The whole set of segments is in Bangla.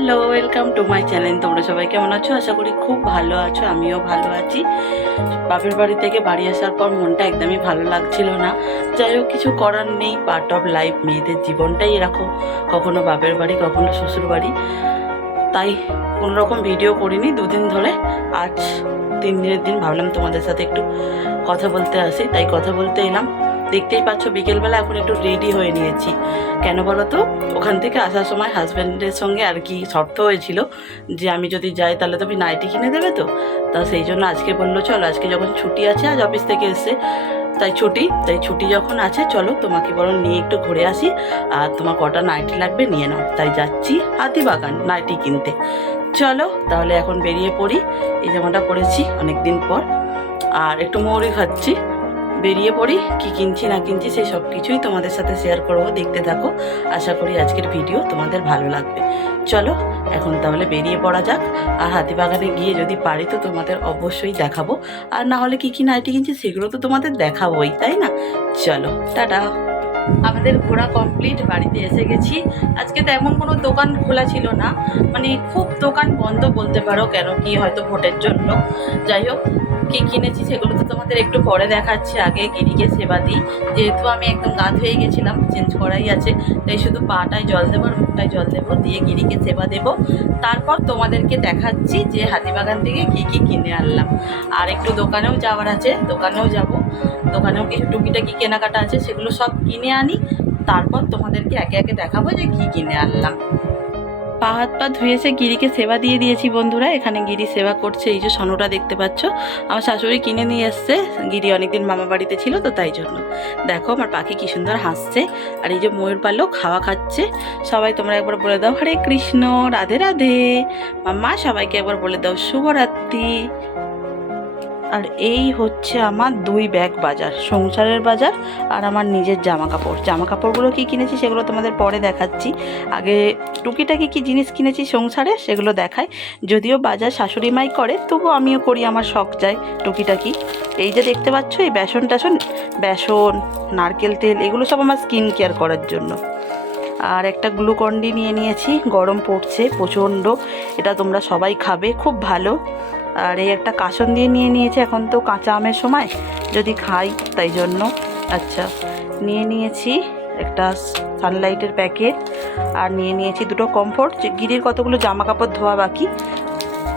Hello, welcome to my channel. তোমরা সবাই কেমন আছো? আশা করি খুব ভালো আছো, আমিও ভালো আছি। বাপের বাড়ি থেকে বাড়ি আসার পর মনটা একদমই ভালো লাগছিল না। যাই হোক, কিছু করার নেই, পার্ট অফ লাইফ, মেয়েদের জীবনটাই এরকম, কখনো বাপের বাড়ি কখনো শ্বশুর বাড়ি। তাই কোনোরকম ভিডিও করিনি দুদিন ধরে। আজ 3 দিনের দিন ভাবলাম তোমাদের সাথে একটু কথা বলতে আসি, তাই কথা বলতে এলাম। দেখতেই পাচ্ছ বিকেলবেলা এখন একটু রেডি হয়ে নিয়েছি। কেন বলো তো, ওখান থেকে আসার সময় হাজব্যান্ডের সঙ্গে আর কি শর্ত হয়েছিল যে আমি যদি যাই তাহলে তুমি নাইটি কিনে দেবে তো। তা সেই জন্য আজকে বললো চলো, আজকে যখন ছুটি আছে, আজ অফিস থেকে এসে তাই ছুটি যখন আছে চলো তোমাকে বরং নিয়ে একটু ঘুরে আসি, আর তোমার কটা নাইটি লাগবে নিয়ে নাও। তাই যাচ্ছি হাতিবাগান নাইটি কিনতে। চলো তাহলে এখন বেরিয়ে পড়ি। এই জামাটা পরেছি অনেক দিন পর, আর একটু মৌরি খাচ্ছি। বেরিয়ে পড়ি, কি কিনছি না কিনছি সেই সব কিছুই তোমাদের সাথে শেয়ার করবো, দেখতে থাকো। আশা করি আজকের ভিডিও তোমাদের ভালো লাগবে। চলো এখন তাহলে বেরিয়ে পড়া যাক। আর হাতিবাগানে গিয়ে যদি পারি তো তোমাদের অবশ্যই দেখাবো, আর না হলে কি কি নাইটি কিনছি সেগুলো তো তোমাদের দেখাবোই, তাই না? চলো টাটা। আমাদের ঘোরা কমপ্লিট, বাড়িতে এসে গেছি। আজকে তেমন কোনো দোকান খোলা ছিল না, মানে খুব দোকান বন্ধ বলতে পারো, কেন কি হয়তো ভোটের জন্য। যাই হোক, কী কিনেছি সেগুলো তো তোমাদের একটু পরে দেখাচ্ছি। আগে গিরিকে সেবা দিই, যেহেতু আমি একদম গা ধুয়ে গেছিলাম, চেঞ্জ করাই আছে, তাই শুধু পাটায় জল দেবো আর মুখটায় জল দেবো, দিয়ে গিরিকে সেবা দেবো। তারপর তোমাদেরকে দেখাচ্ছি যে হাতিবাগান থেকে কী কী কিনে আনলাম। আর একটু দোকানেও যাওয়ার আছে, দোকানেও যাব, দোকানেও কিছু টুকিটাকি কেনাকাটা আছে, সেগুলো সব কিনে আনি। তারপর তোমাদেরকে একে একে দেখাবো যে কী কিনে আনলাম। পা হাত পা ধুয়েছে, গিরিকে সেবা দিয়ে দিয়েছি বন্ধুরা। এখানে গিরি সেবা করছে, এই যে সনুটা দেখতে পাচ্ছ আমার শাশুড়ি কিনে নিয়ে এসছে। গিরি অনেকদিন মামা বাড়িতে ছিল তো তাই জন্য। দেখো আমার পাখি কি সুন্দর হাসছে, আর এই যে ময়ূর পালক খাওয়া খাচ্ছে। সবাই তোমরা একবার বলে দাও হরে কৃষ্ণ, রাধে রাধে। মাম্মা সবাইকে একবার বলে দাও শুভরাত্রি। আর এই হচ্ছে আমার 2 ব্যাগ বাজার, সংসারের বাজার আর আমার নিজের জামা কাপড়গুলো কী কিনেছি সেগুলো তোমাদের পরে দেখাচ্ছি। আগে টুকিটাকি কী জিনিস কিনেছি সংসারে সেগুলো দেখায়। যদিও বাজার শাশুড়ি মাই করে, তবু আমিও করি, আমার শখ যায় টুকিটাকি। এই যে দেখতে পাচ্ছ এই বেসন, নারকেল তেল, এগুলো সব আমার স্কিন কেয়ার করার জন্য। আর একটা গ্লুকন্ডি নিয়ে নিয়েছি, গরম পড়ছে প্রচণ্ড, এটা তোমরা সবাই খাবে, খুব ভালো। আর এই একটা কাসন দিয়ে নিয়ে নিয়েছি, এখন তো কাঁচা আমের সময়, যদি খাই তাই জন্য। আচ্ছা, নিয়ে নিয়েছি একটা সানলাইটের প্যাকেট, আর নিয়ে নিয়েছি 2টো কমফোর্ট। গিরির কতগুলো জামা কাপড় ধোয়া বাকি,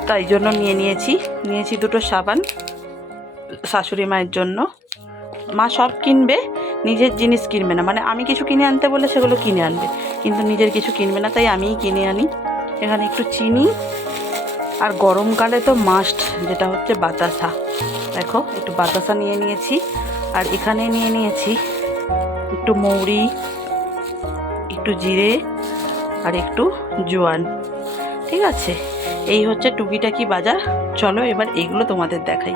তাই জন্য নিয়েছি 2টো সাবান শাশুড়ি মায়ের জন্য। মা সব কিনবে, নিজের জিনিস কিনবে না, মানে আমি কিছু কিনে আনতে বলে সেগুলো কিনে আনবে, কিন্তু নিজের কিছু কিনবে না, তাই আমিই কিনে আনি। এখানে একটু চিনি, আর গরমকালে তো মাস্ট যেটা হচ্ছে বাতাসা। দেখো একটু বাতাসা নিয়ে নিয়েছি, আর এখানে নিয়ে নিয়েছি একটু মৌরি, একটু জিরে, আর একটু জোয়ান। ঠিক আছে, এই হচ্ছে টুকিটাকি বাজার। চলো এবার এইগুলো তোমাদের দেখাই।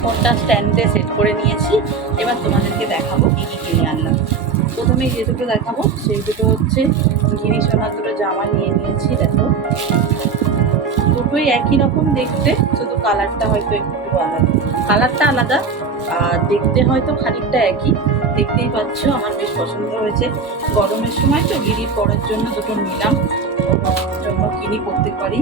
ফোনটা স্ট্যান্ডে সেট করে নিয়েছি, এবার তোমাদেরকে দেখাবো কী কী কিনে আনলাম। প্রথমে যে দুটো দেখাবো সেই দুটো হচ্ছে গিরি সোনার 2টো জামা নিয়ে নিয়েছি। দেখো দুটোই একই রকম দেখতে, শুধু কালারটা হয়তো একটু আলাদা, আর দেখতে হয়তো খানিকটা একই। দেখতেই পাচ্ছ আমার বেশ পছন্দ হয়েছে। গরমের সময় তো গিরির পরার জন্য 2টো নিলাম, ওর জন্য কিনি করতে পারি।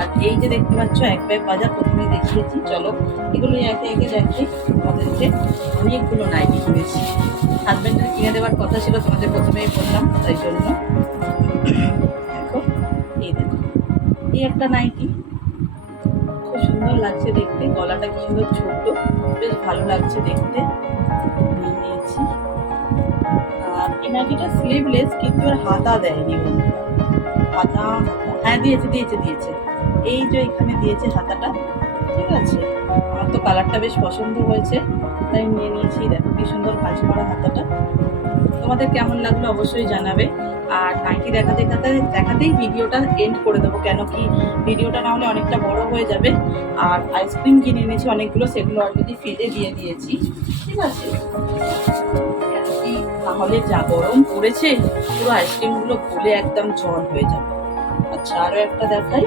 আর এই যে দেখতে পাচ্ছ 1 ব্যাগ বাজার, প্রথমে দেখিয়েছি, চলো এগুলো একে একে দেখি। আমাদেরকে অনেকগুলো নাইটি কিনেছি, হাজব্যান্ডের কিনে দেওয়ার কথা ছিল, তোমাদের প্রথমেই বললাম, তাই জন্য। দেখো এই একটা নাইটি, খুব সুন্দর লাগছে দেখতে, গলাটা কি সুন্দর ছোট, বেশ ভালো লাগছে দেখতে, নিয়ে নিয়েছি। আর এই নাইটিটা স্লিভলেস, কিন্তু আর হাতা দেয়নি বন্ধুরা। হাতা হ্যাঁ দিয়েছে, এই যে এখানে দিয়েছে হাতাটা। ঠিক আছে, আমার তো কালারটা বেশ পছন্দ হয়েছে, তাই নিয়ে নিয়েছি। দেখো কি সুন্দর ভাঁজ করা হাতাটা, তোমাদের কেমন লাগলো অবশ্যই জানাবে। আর নাইটি দেখাতেই ভিডিওটা এন্ড করে দেবো, কেন কি ভিডিওটা না হলে অনেকটা বড় হয়ে যাবে। আর আইসক্রিম কিনে এনেছি অনেকগুলো, সেগুলো অলরেডি ফ্রিজে দিয়ে দিয়েছি। ঠিক আছে, কেন কি তাহলে যা গরম পড়েছে, পুরো আইসক্রিমগুলো গলে একদম জল হয়ে যাবে। আচ্ছা, আরও একটা দেখাই।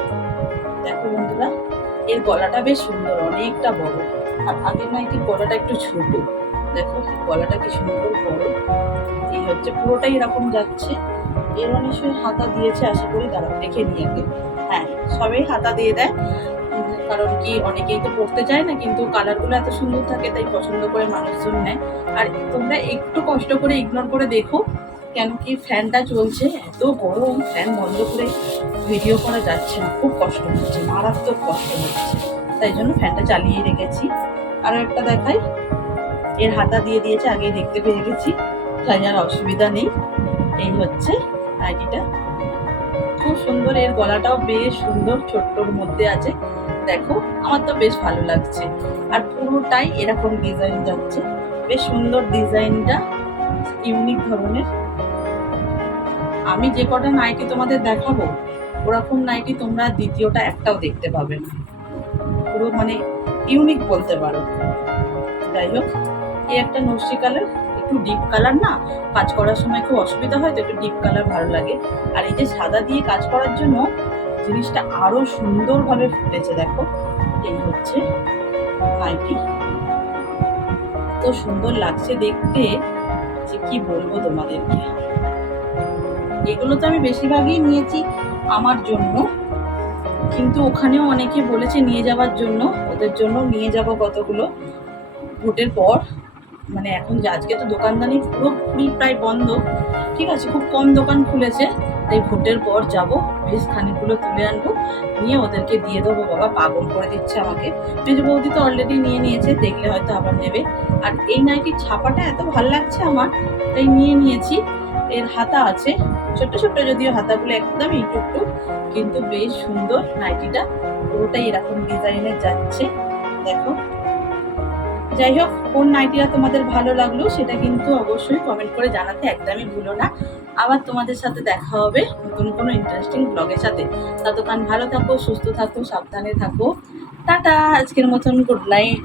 দেখো বন্ধুরা, এর গলাটা বেশ সুন্দর, অনেকটা বড়, আর আগের নাইটির গলাটা একটু ছোট। দেখো গলাটা কি সুন্দর বড়, এই হচ্ছে পুরোটাই এরকম যাচ্ছে। এরও নিশ্চয়ই হাতা দিয়েছে, আশা করি। দাঁড়াও দেখে নিয়ে আগে। হ্যাঁ, সবই হাতা দিয়ে দেয়, কারণ কি অনেকেই তো পড়তে চায় না, কিন্তু কালারগুলো এত সুন্দর থাকে তাই পছন্দ করে মানুষজন নেয়। আর তোমরা একটু কষ্ট করে ইগনোর করে দেখো, কেন কি ফ্যানটা চলছে, এত গরম, ফ্যান বন্ধ করে ভিডিও করা যাচ্ছে না, খুব কষ্ট হচ্ছে, মারাত্মক কষ্ট হচ্ছে, তাই জন্য ফ্যানটা চালিয়ে রেখেছি। আরও একটা দেখাই, এর হাতা দিয়ে দিয়েছে, আগেই দেখতে পেয়ে গেছি, তাই আর অসুবিধা নেই। এই হচ্ছে নাইটিটা, খুব সুন্দর, এর গলাটাও বেশ সুন্দর, ছোট্টর মধ্যে আছে, দেখো আমার তো বেশ ভালো লাগছে। আর পুরোটাই এরকম ডিজাইন যাচ্ছে, বেশ সুন্দর ডিজাইনটা, ইউনিক ধরনের। আমি যে কটা নাইটি তোমাদের দেখাবো ওরকম নাইটি তোমরা দ্বিতীয়টা একটাও দেখতে পাবে না, পুরো মানে ইউনিক বলতে পারো। যাই হোক, এই একটা নস্যি কালার, একটু ডিপ কালার না, কাজ করার সময় খুব অসুবিধা হয়, তো একটু ডিপ কালার ভালো লাগে। আর এই যে সাদা দিয়ে কাজ করার জন্য জিনিসটা আরো সুন্দরভাবে ফুটেছে, দেখো। এই হচ্ছে নাইটি, তো সুন্দর লাগছে দেখতে যে কি বলবো তোমাদেরকে। এগুলো তো আমি বেশিরভাগই নিয়েছি আমার জন্য, কিন্তু ওখানেও অনেকে বলেছে নিয়ে যাওয়ার জন্য, ওদের জন্য নিয়ে যাব কতগুলো ভোটের পর। মানে এখন আজকে তো দোকানদানি পুরোপুরি প্রায় বন্ধ, ঠিক আছে, খুব কম দোকান খুলেছে, তাই ভোটের পর যাব, বেশ খানিকগুলো তুলে আনবো, নিয়ে ওদেরকে দিয়ে দেবো। বাবা পাগল করে দিচ্ছে আমাকে, মেজো বৌদি তো অলরেডি নিয়ে নিয়েছে, দেখলে হয়তো আবার নেবে। আর এই নাইটির ছাপাটা এত ভালো লাগছে আমার, তাই নিয়ে নিয়েছি। এর হাতা আছে, ছোট্ট ছোট্ট, যদিও হাতাগুলো একদম একটু, কিন্তু বেশ সুন্দর নাইটিটা, পুরোটাই এরকম ডিজাইনের যাচ্ছে, দেখো। যাই হোক, কোন নাইটিটা তোমাদের ভালো লাগলো সেটা কিন্তু অবশ্যই কমেন্ট করে জানাতে একদমই ভুলো না। আবার তোমাদের সাথে দেখা হবে নতুন কোনো ইন্টারেস্টিং ব্লগের সাথে। ততক্ষণ ভালো থাকো, সুস্থ থাকো, সাবধানে থাকো, টাটা, আজকের মতন গুড নাইট।